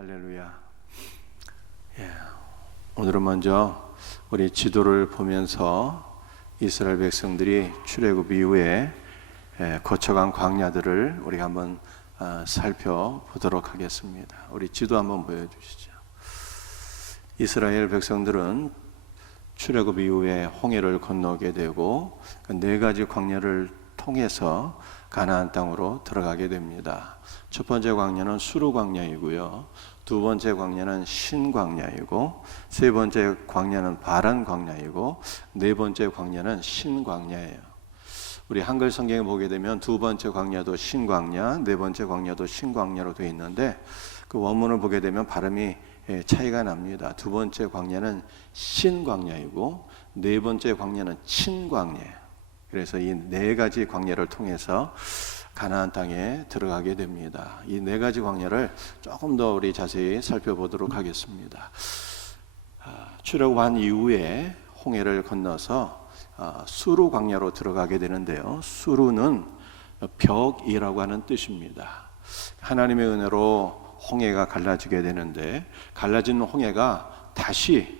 할렐루야. 오늘은 먼저 우리 지도를 보면서 이스라엘 백성들이 출애굽 이후에 거쳐간 광야들을 우리가 한번 살펴보도록 하겠습니다. 우리 지도 한번 보여주시죠. 이스라엘 백성들은 출애굽 이후에 홍해를 건너게 되고 그 네 가지 광야를 통해서 가나안 땅으로 들어가게 됩니다. 첫 번째 광야는 수르 광야이고요. 두 번째 광야는 신 광야이고, 세 번째 광야는 바란 광야이고, 네 번째 광야는 신 광야예요. 우리 한글 성경에 보게 되면 두 번째 광야도 신 광야, 네 번째 광야도 신 광야로 되어 있는데 그 원문을 보게 되면 발음이 차이가 납니다. 두 번째 광야는 신 광야이고 네 번째 광야는 친 광야예요. 그래서 이 네 가지 광야를 통해서 가나안 땅에 들어가게 됩니다. 이 네 가지 광야를 조금 더 우리 자세히 살펴보도록 하겠습니다. 출애굽한 이후에 홍해를 건너서 수르 광야로 들어가게 되는데요. 수르는 벽이라고 하는 뜻입니다. 하나님의 은혜로 홍해가 갈라지게 되는데 갈라진 홍해가 다시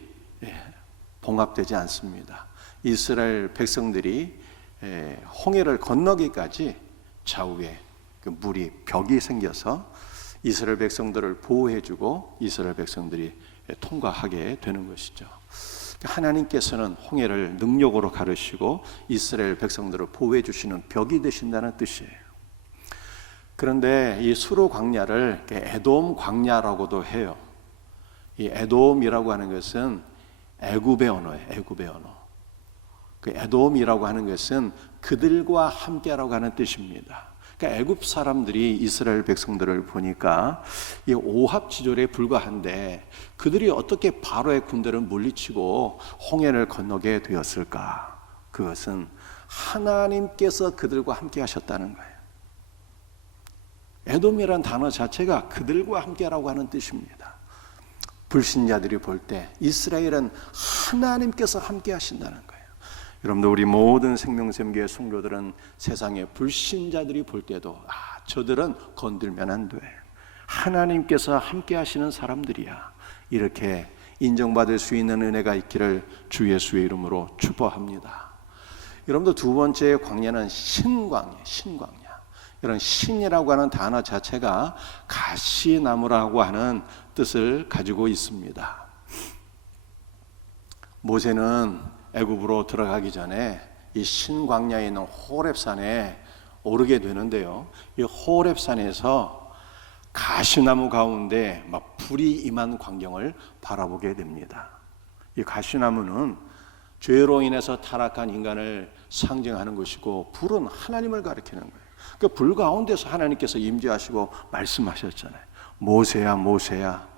봉합되지 않습니다. 이스라엘 백성들이 홍해를 건너기까지 좌우에 그 물이 벽이 생겨서 이스라엘 백성들을 보호해주고 이스라엘 백성들이 통과하게 되는 것이죠. 하나님께서는 홍해를 능력으로 가르시고 이스라엘 백성들을 보호해 주시는 벽이 되신다는 뜻이에요. 그런데 이 수르 광야를 에돔 광야라고도 해요. 이 에돔이라고 하는 것은 애굽의 언어예요. 애굽의 언어. 그 에돔이라고 하는 것은 그들과 함께라고 하는 뜻입니다. 그러니까 애굽 사람들이 이스라엘 백성들을 보니까 이 오합지졸에 불과한데 그들이 어떻게 바로의 군대를 물리치고 홍해를 건너게 되었을까? 그것은 하나님께서 그들과 함께 하셨다는 거예요. 에돔이라는 단어 자체가 그들과 함께라고 하는 뜻입니다. 불신자들이 볼 때 이스라엘은 하나님께서 함께 하신다는 거예요. 여러분들, 우리 모든 생명샘교회 성도들은 세상의 불신자들이 볼 때도 저들은 건들면 안 돼, 하나님께서 함께 하시는 사람들이야, 이렇게 인정받을 수 있는 은혜가 있기를 주 예수의 이름으로 축복합니다. 여러분들, 두 번째 광야는 신광야, 신광야. 이런 신이라고 하는 단어 자체가 가시나무라고 하는 뜻을 가지고 있습니다. 모세는 애굽으로 들어가기 전에 이 신광야에 있는 호렙산에 오르게 되는데요. 이 호렙산에서 가시나무 가운데 막 불이 임한 광경을 바라보게 됩니다. 이 가시나무는 죄로 인해서 타락한 인간을 상징하는 것이고, 불은 하나님을 가리키는 거예요. 그 불 가운데서 하나님께서 임재하시고 말씀하셨잖아요. 모세야, 모세야,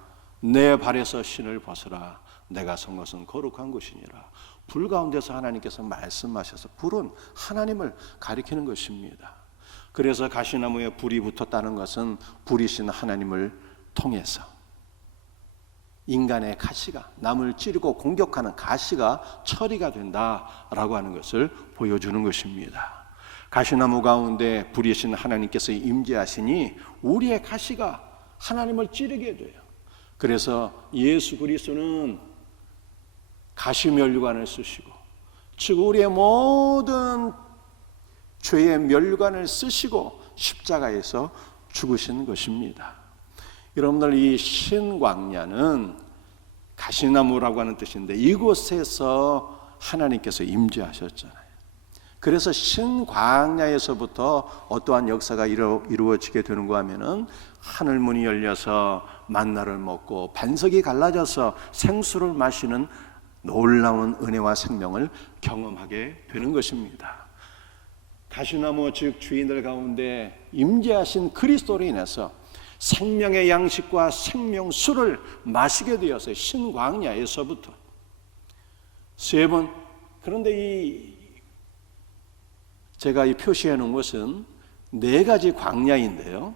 내 발에서 신을 벗어라. 내가 선 것은 거룩한 것이니라. 불 가운데서 하나님께서 말씀하셔서, 불은 하나님을 가리키는 것입니다. 그래서 가시나무에 불이 붙었다는 것은 불이신 하나님을 통해서 인간의 가시가, 남을 찌르고 공격하는 가시가 처리가 된다라고 하는 것을 보여주는 것입니다. 가시나무 가운데 불이신 하나님께서 임재하시니 우리의 가시가 하나님을 찌르게 돼요. 그래서 예수 그리스도는 가시면류관을 쓰시고, 즉 우리의 모든 죄의 면류관을 쓰시고 십자가에서 죽으신 것입니다. 여러분들, 이 신광야는 가시나무라고 하는 뜻인데 이곳에서 하나님께서 임재하셨잖아요. 그래서 신광야에서부터 어떠한 역사가 이루어지게 되는가 하면은 하늘문이 열려서 만나를 먹고 반석이 갈라져서 생수를 마시는 놀라운 은혜와 생명을 경험하게 되는 것입니다. 가시나무 즉 주인들 가운데 임재하신 그리스도로 인해서 생명의 양식과 생명수를 마시게 되었어요. 신광야에서부터 세 번. 그런데 제가 이 표시해 놓은 것은 네 가지 광야인데요.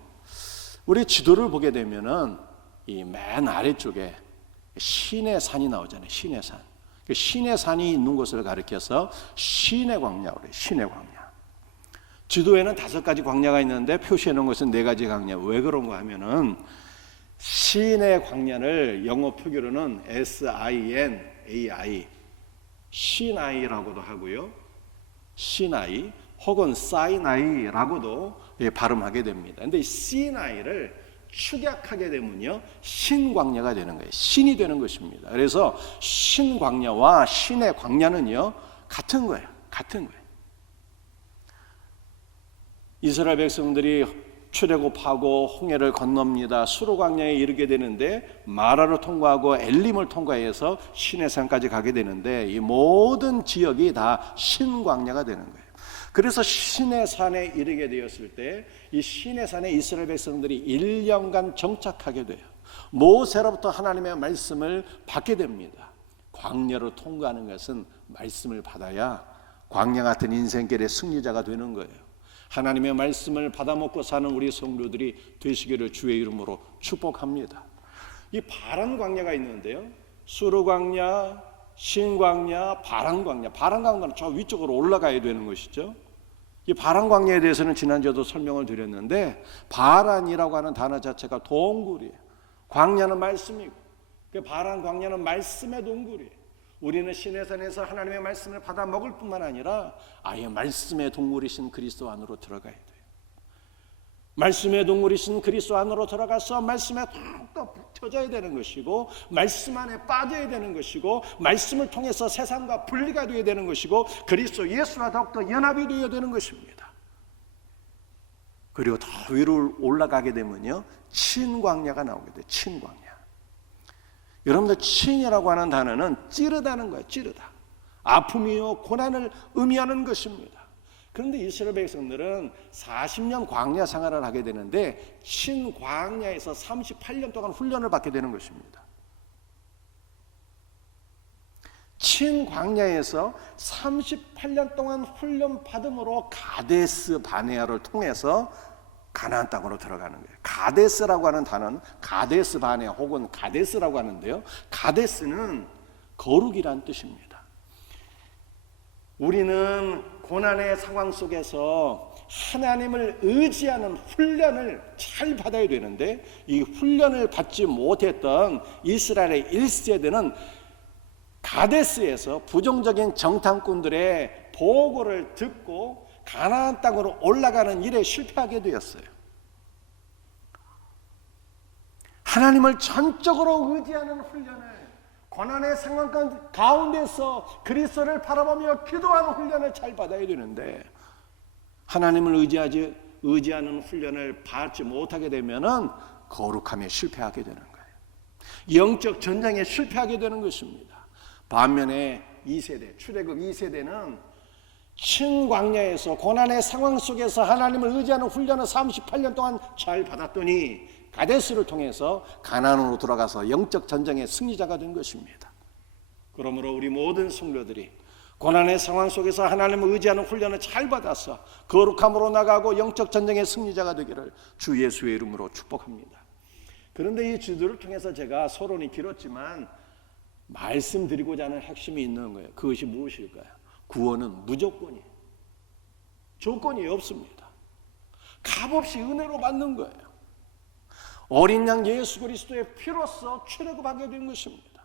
우리 지도를 보게 되면은 이 맨 아래쪽에 신의 산이 나오잖아요. 신의 산. 그 신의 산이 있는 곳을 가리켜서 신의 광야라고 해요. 신의 광야. 지도에는 5가지 광야가 있는데 표시해 놓은 것은 4가지 광야. 왜 그런가 하면은 신의 광야를 영어 표기로는 SINAI, 시나이라고도 하고요, 시나이 혹은 사이나이라고도 발음하게 됩니다. 근데 이 시나이를 축약하게 되면요, 신광야가 되는 거예요. 신이 되는 것입니다. 그래서 신광야와 신의 광야는요, 같은 거예요. 같은 거예요. 이스라엘 백성들이 출애굽하고 홍해를 건넙니다. 수르광야에 이르게 되는데 마라를 통과하고 엘림을 통과해서 시내산까지 가게 되는데 이 모든 지역이 다 신광야가 되는 거예요. 그래서 시내산에 이르게 되었을 때 이 시내산에 이스라엘 백성들이 1년간 정착하게 돼요. 모세로부터 하나님의 말씀을 받게 됩니다. 광야를 통과하는 것은 말씀을 받아야 광야 같은 인생길의 승리자가 되는 거예요. 하나님의 말씀을 받아먹고 사는 우리 성도들이 되시기를 주의 이름으로 축복합니다. 이 파란 광야가 있는데요, 수르광야, 신광야, 파란 광야. 파란 광야는 저 위쪽으로 올라가야 되는 것이죠. 이 파란 광야에 대해서는 지난주에도 설명을 드렸는데, 파란이라고 하는 단어 자체가 동굴이에요. 광야는 말씀이고, 그 파란 광야는 말씀의 동굴이에요. 우리는 시내산에서 하나님의 말씀을 받아 먹을 뿐만 아니라 아예 말씀의 동굴이신 그리스도 안으로 들어가야 돼요. 말씀의 동굴이신 그리스도 안으로 들어가서 말씀에 더 붙여져야 되는 것이고, 말씀 안에 빠져야 되는 것이고, 말씀을 통해서 세상과 분리가 되어야 되는 것이고, 그리스도 예수와 더욱더 연합이 되어야 되는 것입니다. 그리고 더 위로 올라가게 되면요, 친광야가 나오게 돼요. 친광야. 여러분들, 친이라고 하는 단어는 찌르다는 거예요. 찌르다. 아픔이요 고난을 의미하는 것입니다. 그런데 이스라엘 백성들은 40년 광야 생활을 하게 되는데 친광야에서 38년 동안 훈련을 받게 되는 것입니다. 친광야에서 38년 동안 훈련 받음으로 가데스 바네아를 통해서 가나안 땅으로 들어가는 거예요. 가데스라고 하는 단어는 가데스 바네아 혹은 가데스라고 하는데요, 가데스는 거룩이란 뜻입니다. 우리는 고난의 상황 속에서 하나님을 의지하는 훈련을 잘 받아야 되는데, 이 훈련을 받지 못했던 이스라엘의 1세대는 가데스에서 부정적인 정탐꾼들의 보고를 듣고 가나안 땅으로 올라가는 일에 실패하게 되었어요. 하나님을 전적으로 의지하는 훈련을, 고난의 상황 가운데서 그리스도를 바라보며 기도하는 훈련을 잘 받아야 되는데, 하나님을 의지하는 훈련을 받지 못하게 되면은 거룩함에 실패하게 되는 거예요. 영적 전쟁에 실패하게 되는 것입니다. 반면에 2세대, 출애굽 2세대는 친광야에서 고난의 상황 속에서 하나님을 의지하는 훈련을 38년 동안 잘 받았더니 가데스를 통해서 가나안으로 들어가서 영적 전쟁의 승리자가 된 것입니다. 그러므로 우리 모든 성도들이 고난의 상황 속에서 하나님을 의지하는 훈련을 잘 받아서 거룩함으로 나가고 영적 전쟁의 승리자가 되기를 주 예수의 이름으로 축복합니다. 그런데 이 주들을 통해서 제가 서론이 길었지만 말씀드리고자 하는 핵심이 있는 거예요. 그것이 무엇일까요? 구원은 무조건이에요. 조건이 없습니다. 값없이 은혜로 받는 거예요. 어린 양 예수 그리스도의 피로써 출애굽하게 된 것입니다.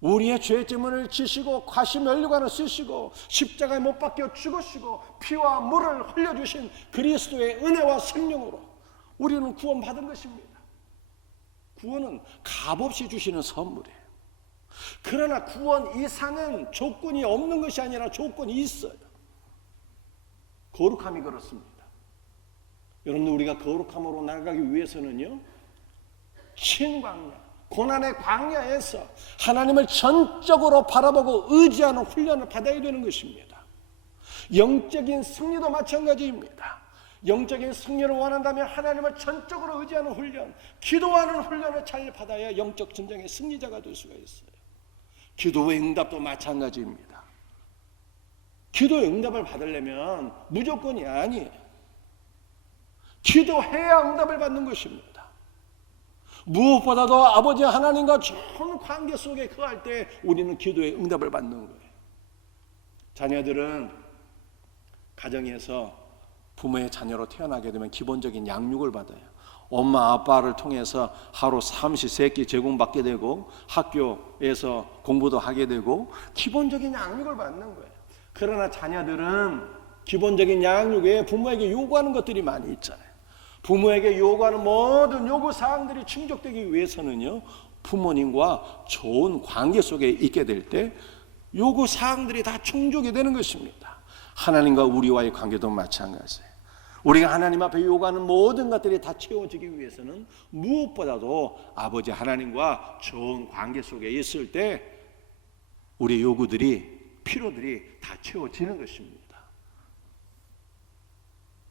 우리의 죄짐을 지시고 과시 면류관을 쓰시고 십자가에 못 박혀 죽으시고 피와 물을 흘려주신 그리스도의 은혜와 생명으로 우리는 구원받은 것입니다. 구원은 값없이 주시는 선물이에요. 그러나 구원 이상은 조건이 없는 것이 아니라 조건이 있어요. 거룩함이 그렇습니다. 여러분들, 우리가 거룩함으로 나아가기 위해서는요, 신광야, 고난의 광야에서 하나님을 전적으로 바라보고 의지하는 훈련을 받아야 되는 것입니다. 영적인 승리도 마찬가지입니다. 영적인 승리를 원한다면 하나님을 전적으로 의지하는 훈련, 기도하는 훈련을 잘 받아야 영적 전쟁의 승리자가 될 수가 있어요. 기도의 응답도 마찬가지입니다. 기도의 응답을 받으려면 무조건이 아니에요. 기도해야 응답을 받는 것입니다. 무엇보다도 아버지 하나님과 좋은 관계 속에 거할 때 우리는 기도의 응답을 받는 거예요. 자녀들은 가정에서 부모의 자녀로 태어나게 되면 기본적인 양육을 받아요. 엄마 아빠를 통해서 하루 삼시세끼 제공받게 되고 학교에서 공부도 하게 되고 기본적인 양육을 받는 거예요. 그러나 자녀들은 기본적인 양육 외에 부모에게 요구하는 것들이 많이 있잖아요. 부모에게 요구하는 모든 요구사항들이 충족되기 위해서는요, 부모님과 좋은 관계 속에 있게 될 때 요구사항들이 다 충족이 되는 것입니다. 하나님과 우리와의 관계도 마찬가지예요. 우리가 하나님 앞에 요구하는 모든 것들이 다 채워지기 위해서는 무엇보다도 아버지 하나님과 좋은 관계 속에 있을 때 우리의 요구들이, 필요들이 다 채워지는 것입니다.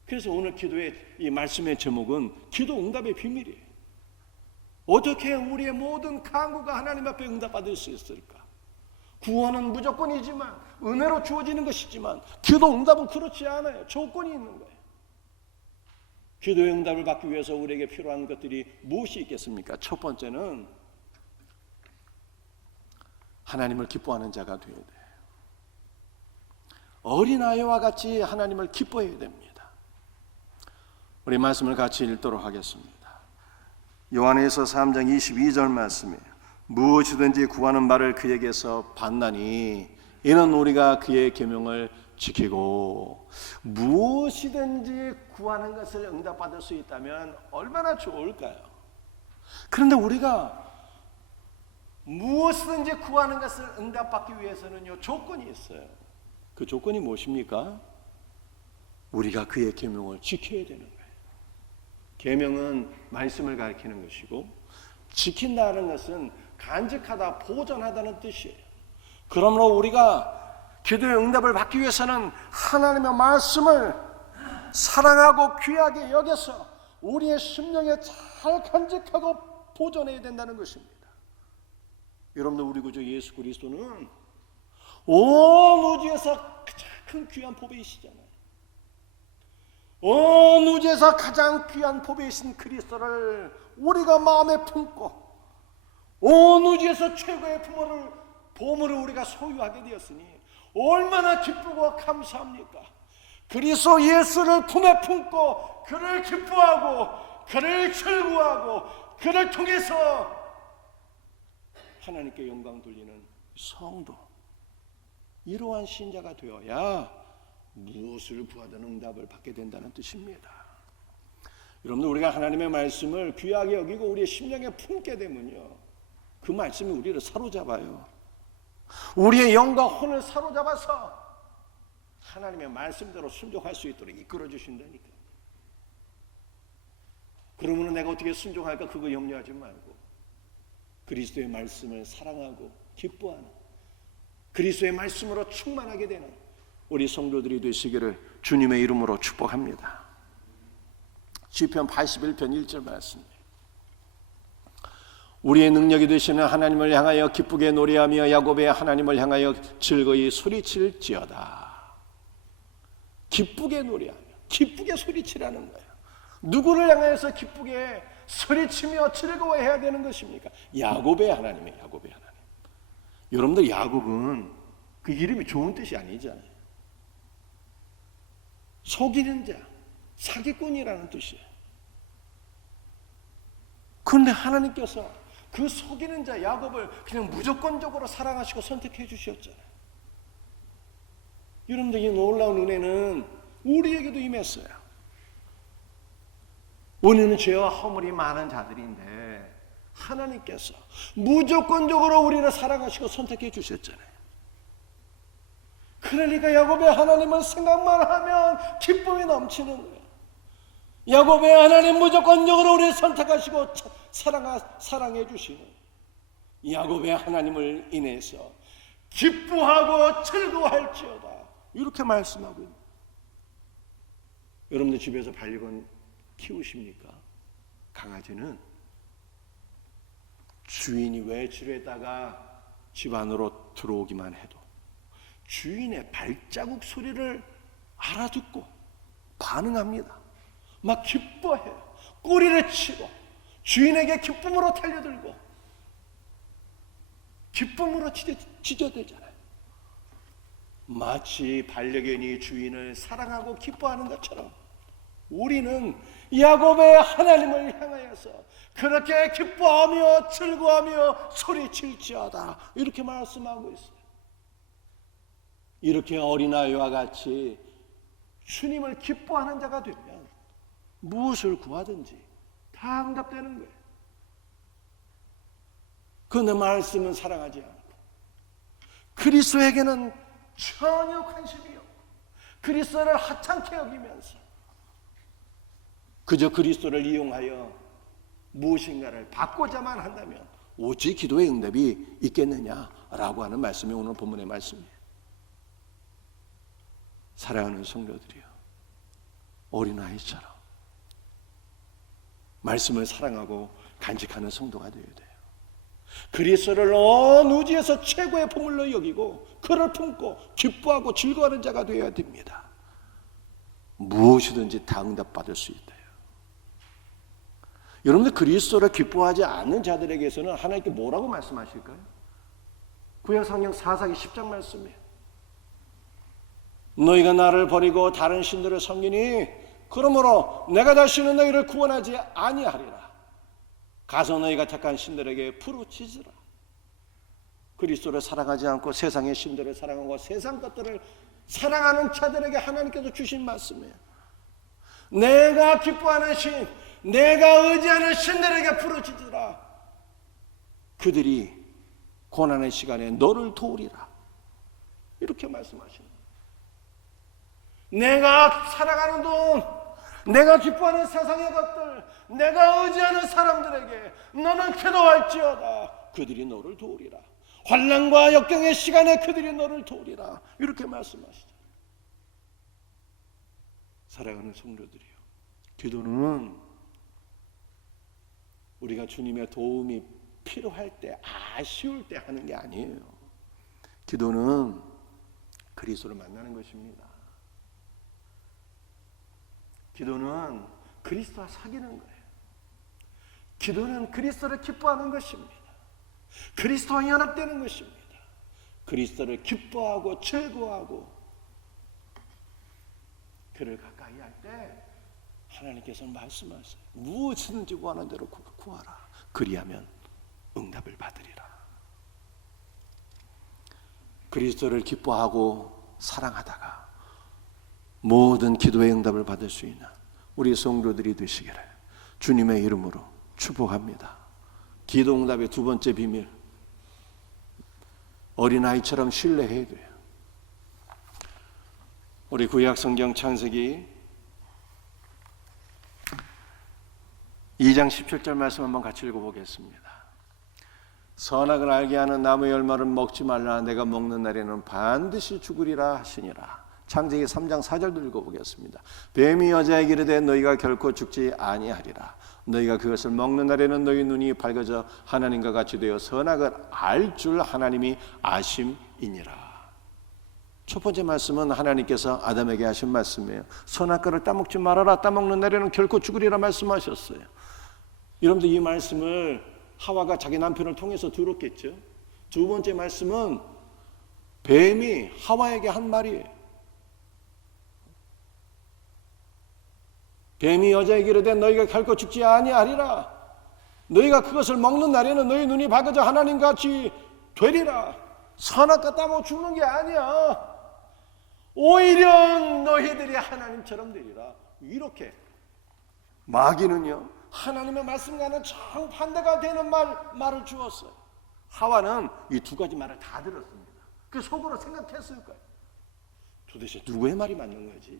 그래서 오늘 기도의 이 말씀의 제목은 기도 응답의 비밀이에요. 어떻게 우리의 모든 간구가 하나님 앞에 응답받을 수 있을까? 구원은 무조건이지만, 은혜로 주어지는 것이지만 기도 응답은 그렇지 않아요. 조건이 있는 거예요. 기도의 응답을 받기 위해서 우리에게 필요한 것들이 무엇이 있겠습니까? 첫 번째는 하나님을 기뻐하는 자가 되어야 돼요. 어린아이와 같이 하나님을 기뻐해야 됩니다. 우리 말씀을 같이 읽도록 하겠습니다. 요한에서 3장 22절 말씀이에요. 무엇이든지 구하는 말을 그에게서 받나니 이는 우리가 그의 계명을 지키고. 무엇이든지 구하는 것을 응답받을 수 있다면 얼마나 좋을까요? 그런데 우리가 무엇이든지 구하는 것을 응답받기 위해서는요, 조건이 있어요. 그 조건이 무엇입니까? 우리가 그의 계명을 지켜야 되는 거예요. 계명은 말씀을 가리키는 것이고, 지킨다는 것은 간직하다, 보존하다는 뜻이에요. 그러므로 우리가 기도의 응답을 받기 위해서는 하나님의 말씀을 사랑하고 귀하게 여겨서 우리의 심령에 잘 간직하고 보존해야 된다는 것입니다. 여러분들, 우리 구주 예수 그리스도는 온 우주에서 가장 큰 귀한 보배이시잖아요. 온 우주에서 가장 귀한 보배이신 그리스도를 우리가 마음에 품고 온 우주에서 최고의 보물을 우리가 소유하게 되었으니 얼마나 기쁘고 감사합니까? 그리스도 예수를 품에 품고 그를 기뻐하고 그를 즐거워하고 그를 통해서 하나님께 영광 돌리는 성도, 이러한 신자가 되어야 무엇을 구하든 응답을 받게 된다는 뜻입니다. 여러분들, 우리가 하나님의 말씀을 귀하게 여기고 우리의 심령에 품게 되면요, 그 말씀이 우리를 사로잡아요. 우리의 영과 혼을 사로잡아서 하나님의 말씀대로 순종할 수 있도록 이끌어 주신다니까. 그러면 내가 어떻게 순종할까 그거 염려하지 말고 그리스도의 말씀을 사랑하고 기뻐하는, 그리스도의 말씀으로 충만하게 되는 우리 성도들이 되시기를 주님의 이름으로 축복합니다. 시편 81편 1절 말씀입니다. 우리의 능력이 되시는 하나님을 향하여 기쁘게 노래하며 야곱의 하나님을 향하여 즐거이 소리칠지어다. 기쁘게 노래하며 기쁘게 소리치라는 거예요. 누구를 향해서 기쁘게 소리치며 즐거워해야 되는 것입니까? 야곱의 하나님이에요. 야곱의 하나님. 여러분들, 야곱은 그 이름이 좋은 뜻이 아니잖아요. 속이는 자, 사기꾼이라는 뜻이에요. 그런데 하나님께서 그 속이는 자 야곱을 그냥 무조건적으로 사랑하시고 선택해 주셨잖아요. 여러분들, 이 놀라운 은혜는 우리에게도 임했어요. 우리는 죄와 허물이 많은 자들인데 하나님께서 무조건적으로 우리를 사랑하시고 선택해 주셨잖아요. 그러니까 야곱의 하나님은 생각만 하면 기쁨이 넘치는 거예요. 야곱의 하나님, 무조건적으로 우리를 선택하시고 사랑해 주시는 야곱의 하나님을 인해서 기뻐하고 즐거워할지어다, 이렇게 말씀하고 있습니다. 여러분들 집에서 반려견 키우십니까? 강아지는 주인이 외출했다가 집 안으로 들어오기만 해도 주인의 발자국 소리를 알아듣고 반응합니다. 막 기뻐해요. 꼬리를 치고 주인에게 기쁨으로 달려들고 기쁨으로 짖어대잖아요. 마치 반려견이 주인을 사랑하고 기뻐하는 것처럼 우리는 야곱의 하나님을 향하여서 그렇게 기뻐하며 즐거워하며 소리칠지어다 이렇게 말씀하고 있어요. 이렇게 어린아이와 같이 주님을 기뻐하는 자가 되면 무엇을 구하든지 다 응답되는 거예요. 그런데 말씀은 사랑하지 않고 그리스도에게는 전혀 관심이 없고 그리스도를 하찮게 여기면서 그저 그리스도를 이용하여 무엇인가를 받고자만 한다면 오직 기도의 응답이 있겠느냐라고 하는 말씀이 오늘 본문의 말씀이에요. 사랑하는 성도들이요, 어린아이처럼 말씀을 사랑하고 간직하는 성도가 되어야 돼요. 그리스도를 온 우주에서 최고의 보물로 여기고 그를 품고 기뻐하고 즐거워하는 자가 되어야 됩니다. 무엇이든지 다 응답받을 수 있대요. 여러분들 그리스도를 기뻐하지 않는 자들에게서는 하나님께 뭐라고 말씀하실까요? 구약성경 4사기 10장 말씀이에요. 너희가 나를 버리고 다른 신들을 섬기니 그러므로 내가 다시는 너희를 구원하지 아니하리라. 가서 너희가 택한 신들에게 부르짖으라. 그리스도를 사랑하지 않고 세상의 신들을 사랑하고 세상 것들을 사랑하는 자들에게 하나님께서 주신 말씀이에요. 내가 기뻐하는 신, 내가 의지하는 신들에게 부르짖으라. 그들이 고난의 시간에 너를 도우리라. 이렇게 말씀하십니다. 내가 살아가는 돈, 내가 기뻐하는 세상의 것들, 내가 의지하는 사람들에게 너는 기도할지어다. 그들이 너를 도우리라. 환난과 역경의 시간에 그들이 너를 도우리라. 이렇게 말씀하시죠. 사랑하는 성도들이요, 기도는 우리가 주님의 도움이 필요할 때, 아쉬울 때 하는 게 아니에요. 기도는 그리스도를 만나는 것입니다. 기도는 그리스도와 사귀는 거예요. 기도는 그리스도를 기뻐하는 것입니다. 그리스도와 연합되는 것입니다. 그리스도를 기뻐하고 즐거워하고 그를 가까이 할 때 하나님께서는 말씀하세요. 무엇이든지 구하는 대로 구하라. 그리하면 응답을 받으리라. 그리스도를 기뻐하고 사랑하다가 모든 기도의 응답을 받을 수 있는 우리 성도들이 되시기를 주님의 이름으로 축복합니다. 기도 응답의 두 번째 비밀, 어린아이처럼 신뢰해야 돼요. 우리 구약 성경 창세기 2장 17절 말씀 한번 같이 읽어보겠습니다. 선악을 알게 하는 나무 열매를 먹지 말라. 내가 먹는 날에는 반드시 죽으리라 하시니라. 창세기 3장 4절도 읽어보겠습니다. 뱀이 여자에게 이르되 너희가 결코 죽지 아니하리라. 너희가 그것을 먹는 날에는 너희 눈이 밝아져 하나님과 같이 되어 선악을 알 줄 하나님이 아심이니라. 첫 번째 말씀은 하나님께서 아담에게 하신 말씀이에요. 선악과를 따먹지 말아라. 따먹는 날에는 결코 죽으리라 말씀하셨어요. 여러분들 이 말씀을 하와가 자기 남편을 통해서 들었겠죠. 두 번째 말씀은 뱀이 하와에게 한 말이에요. 뱀이 여자에게 이르되 너희가 결코 죽지 아니하리라. 너희가 그것을 먹는 날에는 너희 눈이 밝아져 하나님같이 되리라. 선악과 따먹어 죽는 게 아니야. 오히려 너희들이 하나님처럼 되리라. 이렇게 마귀는요, 하나님의 말씀과는 정반대가 되는 말을 주었어요. 하와는 이 두 가지 말을 다 들었습니다. 그 속으로 생각했을 거예요. 도대체 누구의 말이 맞는 거지?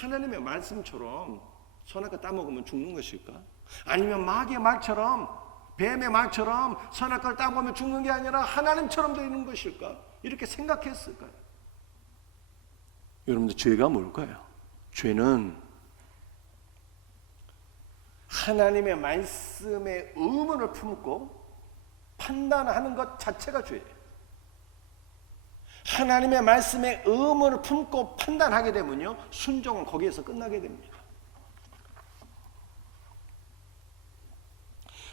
하나님의 말씀처럼 선악과 따먹으면 죽는 것일까? 아니면 마귀의 말처럼, 뱀의 말처럼 선악과를 따먹으면 죽는 게 아니라 하나님처럼 되는 것일까? 이렇게 생각했을 거예요. 여러분들, 죄가 뭘까요? 죄는 하나님의 말씀의 의문을 품고 판단하는 것 자체가 죄예요. 하나님의 말씀의 의문을 품고 판단하게 되면요, 순종은 거기에서 끝나게 됩니다.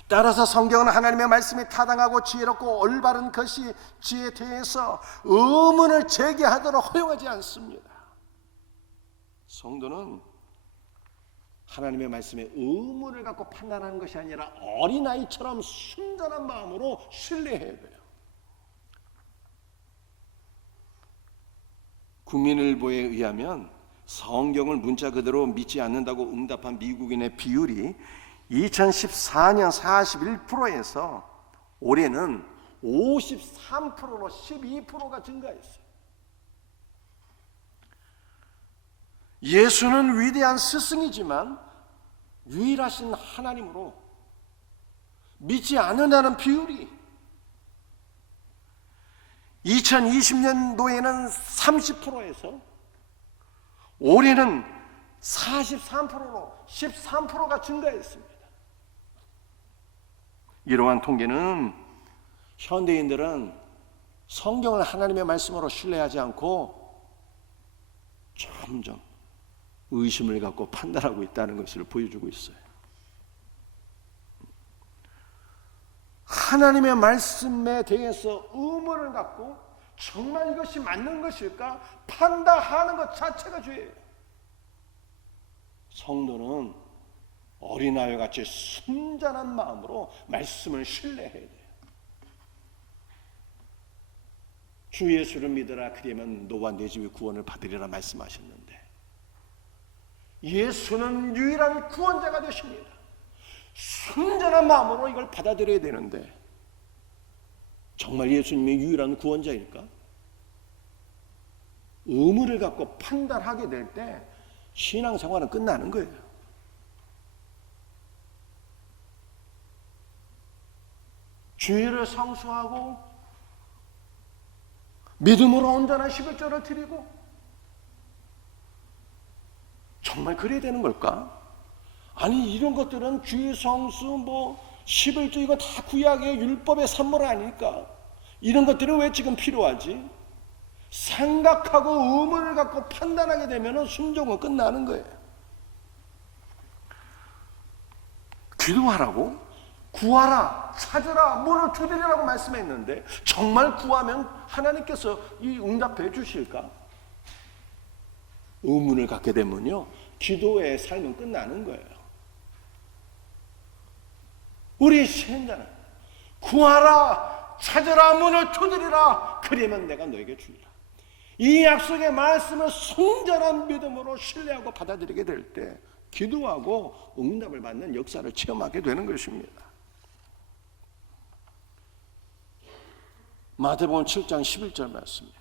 따라서 성경은 하나님의 말씀이 타당하고 지혜롭고 올바른 것이지에 대해서 의문을 제기하도록 허용하지 않습니다. 성도는 하나님의 말씀에 의무를 갖고 판단하는 것이 아니라 어린아이처럼 순전한 마음으로 신뢰해야 돼요. 국민일보에 의하면 성경을 문자 그대로 믿지 않는다고 응답한 미국인의 비율이 2014년 41%에서 올해는 53%로 12%가 증가했어요. 예수는 위대한 스승이지만 유일하신 하나님으로 믿지 않는다는 비율이 2020년도에는 30%에서 올해는 43%로 13%가 증가했습니다. 이러한 통계는 현대인들은 성경을 하나님의 말씀으로 신뢰하지 않고 점점 의심을 갖고 판단하고 있다는 것을 보여주고 있어요. 하나님의 말씀에 대해서 의문을 갖고 정말 이것이 맞는 것일까 판단하는 것 자체가 죄예요. 성도는 어린아이같이 순전한 마음으로 말씀을 신뢰해야 돼요. 주 예수를 믿으라 그러면 너와 내 집이 구원을 받으리라 말씀하셨는데 예수는 유일한 구원자가 되십니다. 순전한 마음으로 이걸 받아들여야 되는데 정말 예수님이 유일한 구원자일까? 의무를 갖고 판단하게 될 때 신앙생활은 끝나는 거예요. 주의를 성수하고 믿음으로 온전한 11조를 드리고 정말 그래야 되는 걸까? 아니 이런 것들은 주의 성수 11조 이거 다 구약의 율법의 산물 아닐까? 이런 것들은 왜 지금 필요하지? 생각하고 의문을 갖고 판단하게 되면 순종은 끝나는 거예요. 기도하라고? 구하라, 찾으라, 문을 두드리라고 말씀했는데 정말 구하면 하나님께서 이 응답해 주실까? 의문을 갖게 되면요 기도의 삶은 끝나는 거예요. 우리 신자는 구하라, 찾으라, 문을 두드리라, 그러면 내가 너에게 주리라. 이 약속의 말씀을 순전한 믿음으로 신뢰하고 받아들이게 될 때 기도하고 응답을 받는 역사를 체험하게 되는 것입니다. 마태복음 7장 11절 말씀이에요.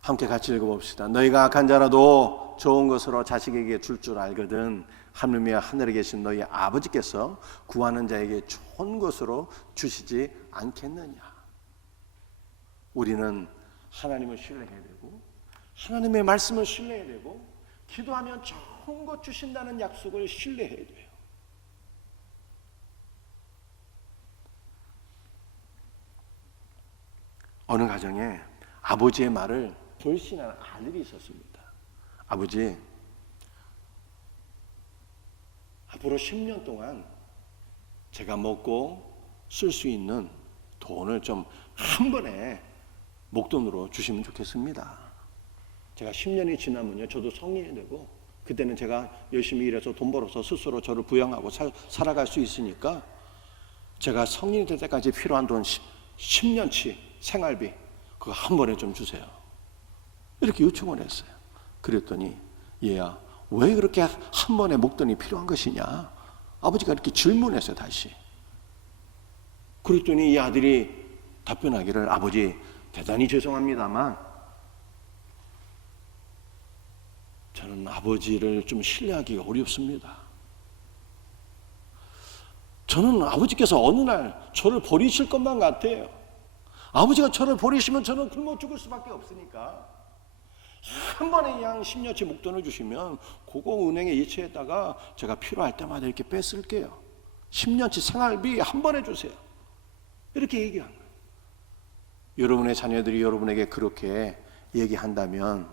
함께 같이 읽어봅시다. 너희가 악한 자라도 좋은 것으로 자식에게 줄 줄 알거든 하느며 하늘에 계신 너희 아버지께서 구하는 자에게 좋은 것으로 주시지 않겠느냐. 우리는 하나님을 신뢰해야 되고 하나님의 말씀을 신뢰해야 되고 기도하면 좋은 것 주신다는 약속을 신뢰해야 돼요. 어느 가정에 아버지의 말을 불신하는 아들이 있었습니다. 아버지, 앞으로 10년 동안 제가 먹고 쓸 수 있는 돈을 좀 한 번에 목돈으로 주시면 좋겠습니다. 제가 10년이 지나면요 저도 성인이 되고 그때는 제가 열심히 일해서 돈 벌어서 스스로 저를 부양하고 살아갈 수 있으니까 제가 성인이 될 때까지 필요한 돈 10년치 생활비 그거 한 번에 좀 주세요. 이렇게 요청을 했어요. 그랬더니 얘야 왜 그렇게 한 번에 목돈이 필요한 것이냐 아버지가 이렇게 질문했어요. 다시. 그랬더니 이 아들이 답변하기를 아버지 대단히 죄송합니다만 저는 아버지를 좀 신뢰하기가 어렵습니다. 저는 아버지께서 어느 날 저를 버리실 것만 같아요. 아버지가 저를 버리시면 저는 굶어 죽을 수밖에 없으니까 한 번에 그냥 10년치 목돈을 주시면 그거 은행에 이체했다가 제가 필요할 때마다 이렇게 뺏을게요. 10년치 생활비 한 번에 주세요. 이렇게 얘기한 거예요. 여러분의 자녀들이 여러분에게 그렇게 얘기한다면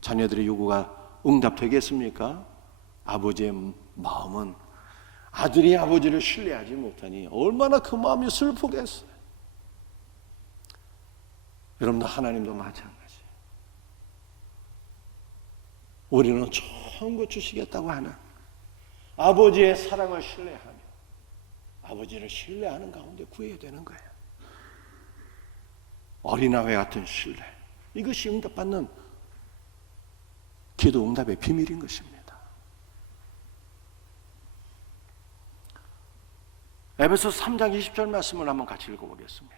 자녀들의 요구가 응답되겠습니까? 아버지의 마음은 아들이 아버지를 신뢰하지 못하니 얼마나 그 마음이 슬프겠어요. 여러분도 하나님도 마찬가지. 우리는 좋은 것 주시겠다고 하는 아버지의 사랑을 신뢰하며 아버지를 신뢰하는 가운데 구해야 되는 거예요. 어린아이 같은 신뢰, 이것이 응답받는 기도 응답의 비밀인 것입니다. 에베소 3장 20절 말씀을 한번 같이 읽어보겠습니다.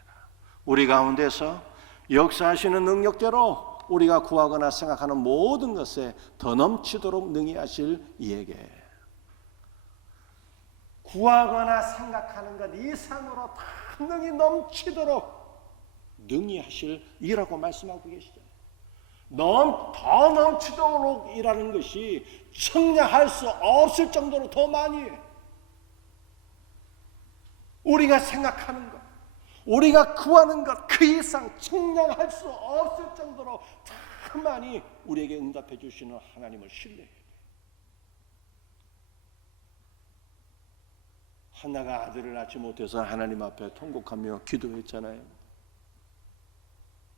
우리 가운데서 역사하시는 능력대로 우리가 구하거나 생각하는 모든 것에 더 넘치도록 능히 하실 이에게, 구하거나 생각하는 것 이상으로 다 능히 넘치도록 능히 하실 이라고 말씀하고 계시잖아요. 더 넘치도록 이라는 것이 청량할 수 없을 정도로 더 많이 우리가 생각하는 것, 우리가 구하는 것 그 이상 청량할 수 없을 정도로 더 많이 우리에게 응답해 주시는 하나님을 신뢰해야 돼요. 한나가 아들을 낳지 못해서 하나님 앞에 통곡하며 기도했잖아요.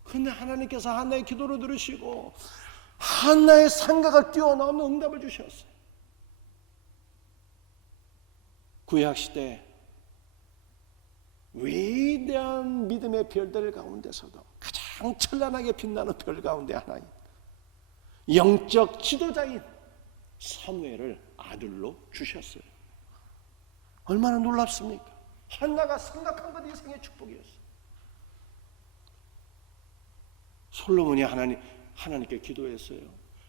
근데 하나님께서 한나의 기도를 들으시고 한나의 생각을 뛰어넘는 응답을 주셨어요. 구약시대 위대한 믿음의 별들 가운데서도 가장 찬란하게 빛나는 별 가운데 하나인 영적 지도자인 사무엘을 아들로 주셨어요. 얼마나 놀랍습니까? 한나가 생각한 것 이상의 축복이었어요. 솔로몬이 하나님께 기도했어요.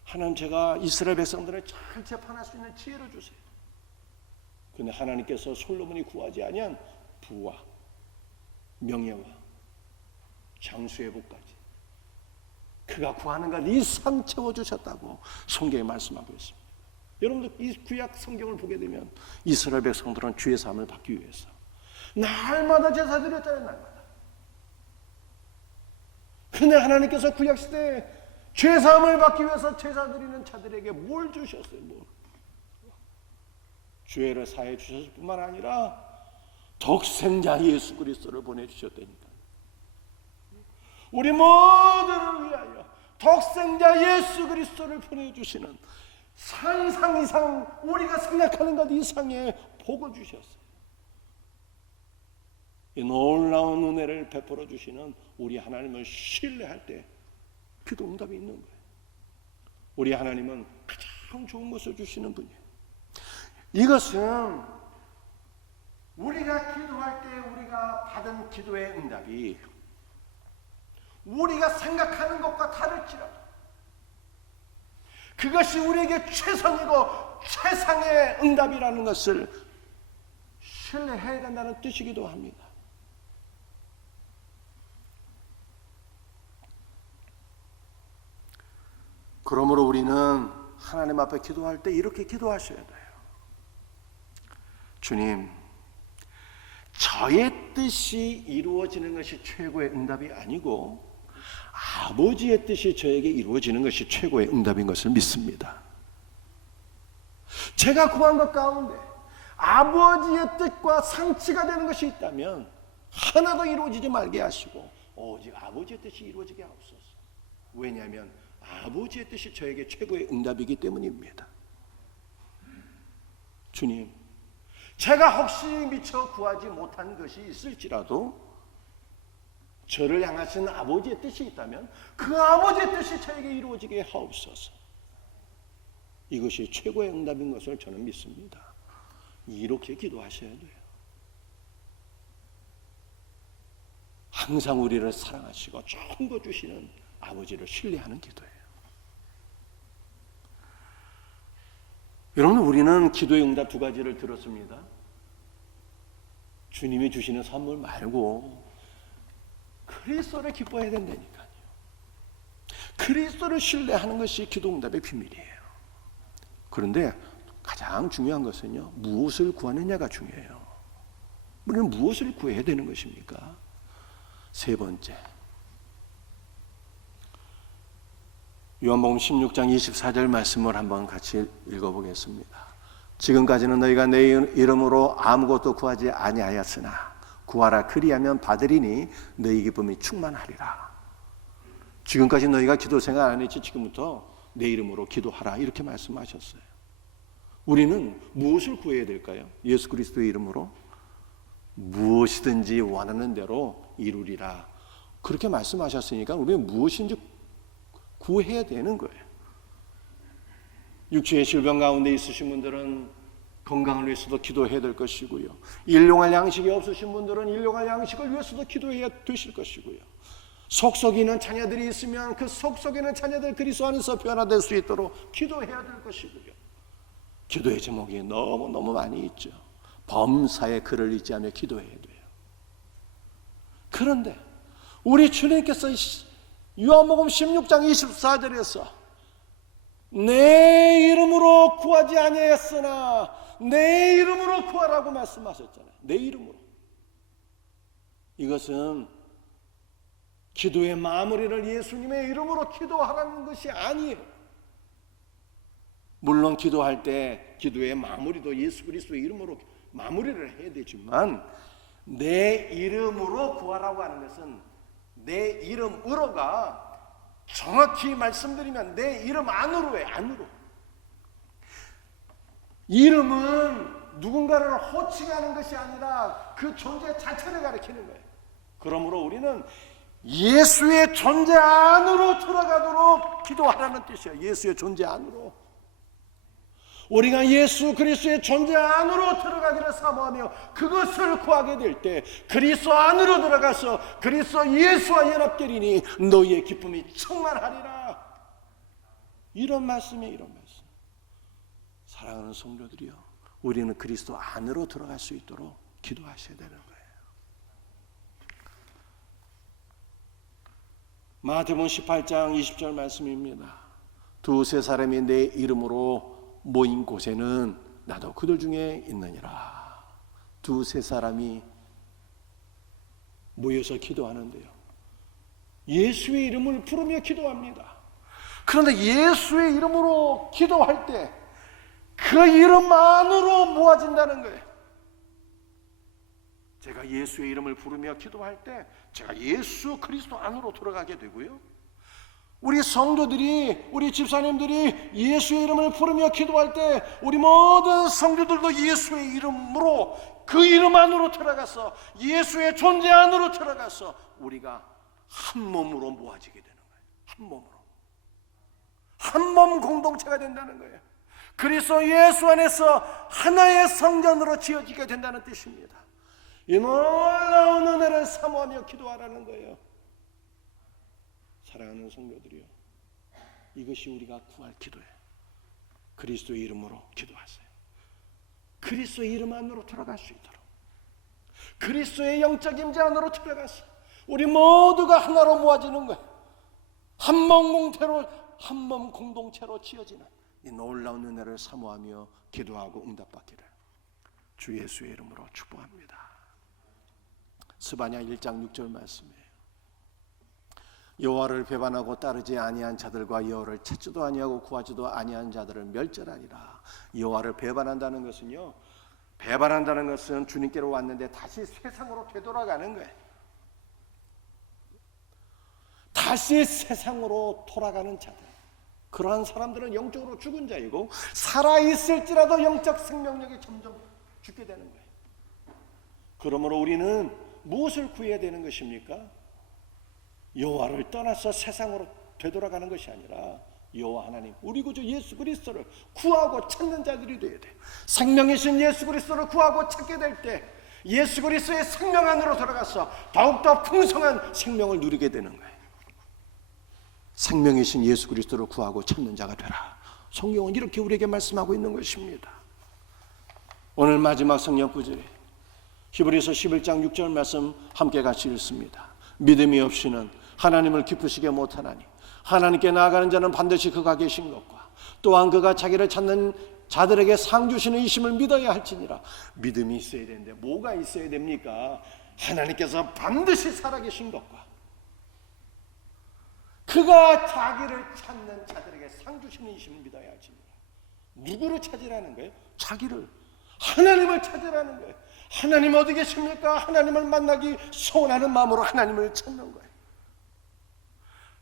하나님, 제가 이스라엘 백성들을 잘 재판할 수 있는 지혜를 주세요. 근데 하나님께서 솔로몬이 구하지 아니한 부와 명예와 장수의 복까지 그가 구하는 것 이상 채워주셨다고 성경에 말씀하고 있습니다. 여러분들 이 구약 성경을 보게 되면 이스라엘 백성들은 주의 사함을 받기 위해서 날마다 제사 드렸잖아요. 날마다. 근데 하나님께서 구약시대에 죄 사함을 받기 위해서 제사 드리는 자들에게 뭘 주셨어요? 죄를 사해 주셨을 뿐만 아니라 독생자 예수 그리스도를 보내주셨다니까. 우리 모두를 위하여 독생자 예수 그리스도를 보내주시는 상상 이상, 우리가 생각하는 것 이상의 복을 주셨어요. 이 놀라운 은혜를 베풀어 주시는 우리 하나님을 신뢰할 때 기도 응답이 있는 거예요. 우리 하나님은 가장 좋은 것을 주시는 분이에요. 이것은 우리가 기도할 때 우리가 받은 기도의 응답이 우리가 생각하는 것과 다를지라도 그것이 우리에게 최선이고 최상의 응답이라는 것을 신뢰해야 된다는 뜻이기도 합니다. 그러므로 우리는 하나님 앞에 기도할 때 이렇게 기도하셔야 돼요. 주님, 저의 뜻이 이루어지는 것이 최고의 응답이 아니고 아버지의 뜻이 저에게 이루어지는 것이 최고의 응답인 것을 믿습니다. 제가 구한 것 가운데 아버지의 뜻과 상치가 되는 것이 있다면 하나도 이루어지지 말게 하시고 오직 아버지의 뜻이 이루어지게 하옵소서. 왜냐하면 아버지의 뜻이 저에게 최고의 응답이기 때문입니다. 주님, 제가 혹시 미처 구하지 못한 것이 있을지라도 저를 향하신 아버지의 뜻이 있다면 그 아버지의 뜻이 저에게 이루어지게 하옵소서. 이것이 최고의 응답인 것을 저는 믿습니다. 이렇게 기도하셔야 돼요. 항상 우리를 사랑하시고 좋은 거 주시는 아버지를 신뢰하는 기도예요. 여러분, 우리는 기도의 응답 두 가지를 들었습니다. 주님이 주시는 선물 말고 그리스도를 기뻐해야 된다니까요. 그리스도를 신뢰하는 것이 기도 응답의 비밀이에요. 그런데 가장 중요한 것은요, 무엇을 구하느냐가 중요해요. 우리는 무엇을 구해야 되는 것입니까? 세 번째, 요한복음 16장 24절 말씀을 한번 같이 읽어보겠습니다. 지금까지는 너희가 내 이름으로 아무것도 구하지 아니하였으나 구하라 그리하면 받으리니 너희 기쁨이 충만하리라. 지금까지 너희가 기도 생활 안 했지 지금부터 내 이름으로 기도하라 이렇게 말씀하셨어요. 우리는 무엇을 구해야 될까요? 예수 그리스도의 이름으로 무엇이든지 원하는 대로 이루리라. 그렇게 말씀하셨으니까 우리는 무엇인지 구해야 되는 거예요. 육체의 질병 가운데 있으신 분들은 건강을 위해서도 기도해야 될 것이고요. 일용할 양식이 없으신 분들은 일용할 양식을 위해서도 기도해야 되실 것이고요. 속속에 있는 자녀들이 있으면 그 속속에 있는 자녀들 그리스도 안에서 변화될 수 있도록 기도해야 될 것이고요. 기도의 제목이 너무너무 많이 있죠. 범사의 글을 잊지하며 기도해야 돼요. 그런데 우리 주님께서 요한복음 16장 24절에서 내 이름으로 구하지 아니하였으나 내 이름으로 구하라고 말씀하셨잖아요. 내 이름으로. 이것은 기도의 마무리를 예수님의 이름으로 기도하라는 것이 아니에요. 물론 기도할 때 기도의 마무리도 예수 그리스도의 이름으로 마무리를 해야 되지만 내 이름으로 구하라고 하는 것은 내 이름으로가 정확히 말씀드리면 내 이름 안으로예요. 안으로. 이름은 누군가를 호칭하는 것이 아니라 그 존재 자체를 가리키는 거예요. 그러므로 우리는 예수의 존재 안으로 들어가도록 기도하라는 뜻이에요. 예수의 존재 안으로. 우리가 예수 그리스도의 존재 안으로 들어가기를 사모하며 그것을 구하게 될 때 그리스도 안으로 들어가서 그리스도 예수와 연합되리니 너희의 기쁨이 충만하리라. 이런 말씀이에요. 이런 말씀. 사랑하는 성도들이요, 우리는 그리스도 안으로 들어갈 수 있도록 기도하셔야 되는 거예요. 마태복음 18장 20절 말씀입니다. 두세 사람이 내 이름으로 모인 곳에는 나도 그들 중에 있느니라. 두세 사람이 모여서 기도하는데요, 예수의 이름을 부르며 기도합니다. 그런데 예수의 이름으로 기도할 때 그 이름 안으로 모아진다는 거예요. 제가 예수의 이름을 부르며 기도할 때 제가 예수 그리스도 안으로 들어가게 되고요, 우리 성도들이, 우리 집사님들이 예수의 이름을 부르며 기도할 때 우리 모든 성도들도 예수의 이름으로 그 이름 안으로 들어가서 예수의 존재 안으로 들어가서 우리가 한 몸으로 모아지게 되는 거예요. 한 몸으로. 한 몸 공동체가 된다는 거예요. 그리스도 예수 안에서 하나의 성전으로 지어지게 된다는 뜻입니다. 이 놀라운 은혜를 사모하며 기도하라는 거예요. 사랑하는 성도들이요, 이것이 우리가 구할 기도예요. 그리스도의 이름으로 기도하세요. 그리스도의 이름 안으로 들어갈 수 있도록, 그리스도의 영적 임재 안으로 들어가서 우리 모두가 하나로 모아지는 거예요. 한 몸 공동체로 지어지는 이 놀라운 은혜를 사모하며 기도하고 응답받기를 주 예수의 이름으로 축복합니다. 스바냐 1장 6절 말씀이에요. 여호와를 배반하고 따르지 아니한 자들과 여호와를 찾지도 아니하고 구하지도 아니한 자들을 멸절하리라. 여호와를 배반한다는 것은요, 배반한다는 것은 주님께로 왔는데 다시 세상으로 되돌아가는 거예요. 다시 세상으로 돌아가는 자들, 그러한 사람들은 영적으로 죽은 자이고 살아있을지라도 영적 생명력이 점점 죽게 되는 거예요. 그러므로 우리는 무엇을 구해야 되는 것입니까? 여호와를 떠나서 세상으로 되돌아가는 것이 아니라 여호와 하나님, 우리 구주 예수 그리스도를 구하고 찾는 자들이 되어야 돼요. 생명이신 예수 그리스도를 구하고 찾게 될 때 예수 그리스도의 생명 안으로 들어가서 더욱더 풍성한 생명을 누리게 되는 거예요. 생명이신 예수 그리스도를 구하고 찾는 자가 되라. 성경은 이렇게 우리에게 말씀하고 있는 것입니다. 오늘 마지막 성경 구절에 히브리서 11장 6절 말씀 함께 같이 읽습니다. 믿음이 없이는 하나님을 기쁘시게 못하나니 하나님께 나아가는 자는 반드시 그가 계신 것과 또한 그가 자기를 찾는 자들에게 상 주시는 이심을 믿어야 할지니라. 믿음이 있어야 되는데 뭐가 있어야 됩니까? 하나님께서 반드시 살아계신 것과 그가 자기를 찾는 자들에게 상 주시는 이심을 믿어야 할지니라. 누구를 찾으라는 거예요? 자기를, 하나님을 찾으라는 거예요. 하나님 어디 계십니까? 하나님을 만나기 소원하는 마음으로 하나님을 찾는 거예요.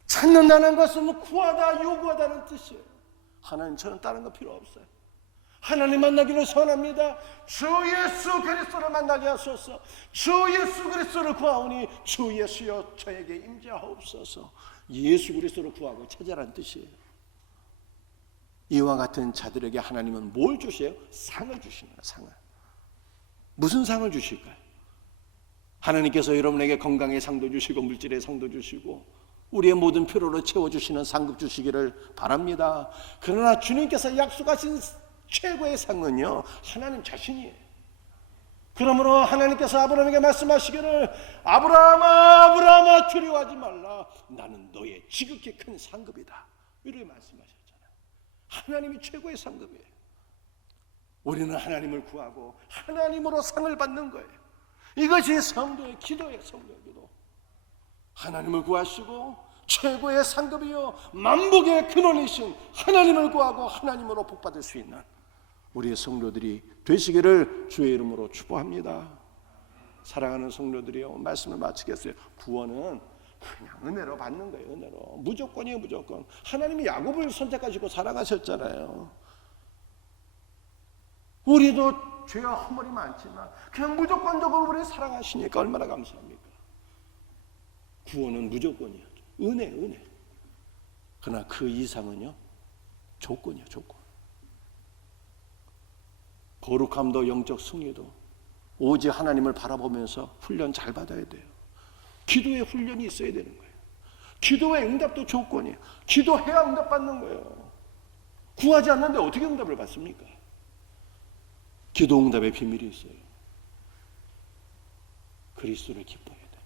찾는다는 것은 구하다, 요구하다는 뜻이에요. 하나님, 저는 다른 거 필요 없어요. 하나님 만나기를 소원합니다. 주 예수 그리스도를 만나게 하소서. 주 예수 그리스도를 구하오니 주 예수여 저에게 임재하옵소서. 예수 그리스도를 구하고 찾아라는 뜻이에요. 이와 같은 자들에게 하나님은 뭘 주세요? 상을 주십니다. 상을. 무슨 상을 주실까요? 하나님께서 여러분에게 건강의 상도 주시고 물질의 상도 주시고 우리의 모든 필요를 채워주시는 상급 주시기를 바랍니다. 그러나 주님께서 약속하신 최고의 상은요, 하나님 자신이에요. 그러므로 하나님께서 아브라함에게 말씀하시기를 아브라함아 아브라함아 두려워하지 말라. 나는 너의 지극히 큰 상급이다. 이렇게 말씀하셨잖아요. 하나님이 최고의 상급이에요. 우리는 하나님을 구하고 하나님으로 상을 받는 거예요. 이것이 성도의 기도예요. 성도의 기도. 하나님을 구하시고 최고의 상급이요 만복의 근원이신 하나님을 구하고 하나님으로 복받을 수 있는 우리의 성도들이 되시기를 주의 이름으로 축복합니다. 사랑하는 성도들이요, 말씀을 마치겠어요. 구원은 그냥 은혜로 받는 거예요. 은혜로. 무조건이에요. 무조건. 하나님이 야곱을 선택하시고 사랑하셨잖아요. 우리도 죄와 허물이 많지만 그냥 무조건적으로 우리를 사랑하시니까 얼마나 감사합니까? 구원은 무조건이에요. 은혜, 은혜. 그러나 그 이상은요, 조건이에요. 조건. 거룩함도 영적 승리도 오직 하나님을 바라보면서 훈련 잘 받아야 돼요. 기도의 훈련이 있어야 되는 거예요. 기도의 응답도 조건이에요. 기도해야 응답 받는 거예요. 구하지 않는데 어떻게 응답을 받습니까? 기도 응답의 비밀이 있어요. 그리스도를 기뻐해야 돼.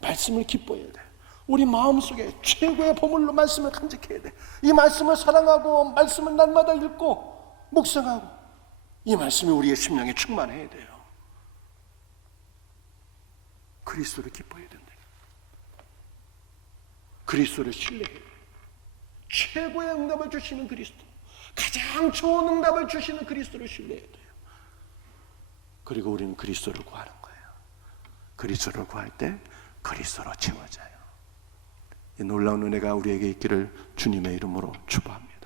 말씀을 기뻐해야 돼. 우리 마음속에 최고의 보물로 말씀을 간직해야 돼. 이 말씀을 사랑하고 말씀을 날마다 읽고 묵상하고 이 말씀이 우리의 심령에 충만해야 돼요. 그리스도를 기뻐해야 된다. 그리스도를 신뢰해야 돼요. 최고의 응답을 주시는 그리스도, 가장 좋은 응답을 주시는 그리스도를 신뢰해야 돼요. 그리고 우리는 그리스도를 구하는 거예요. 그리스도를 구할 때 그리스도로 채워져요. 이 놀라운 은혜가 우리에게 있기를 주님의 이름으로 축복합니다.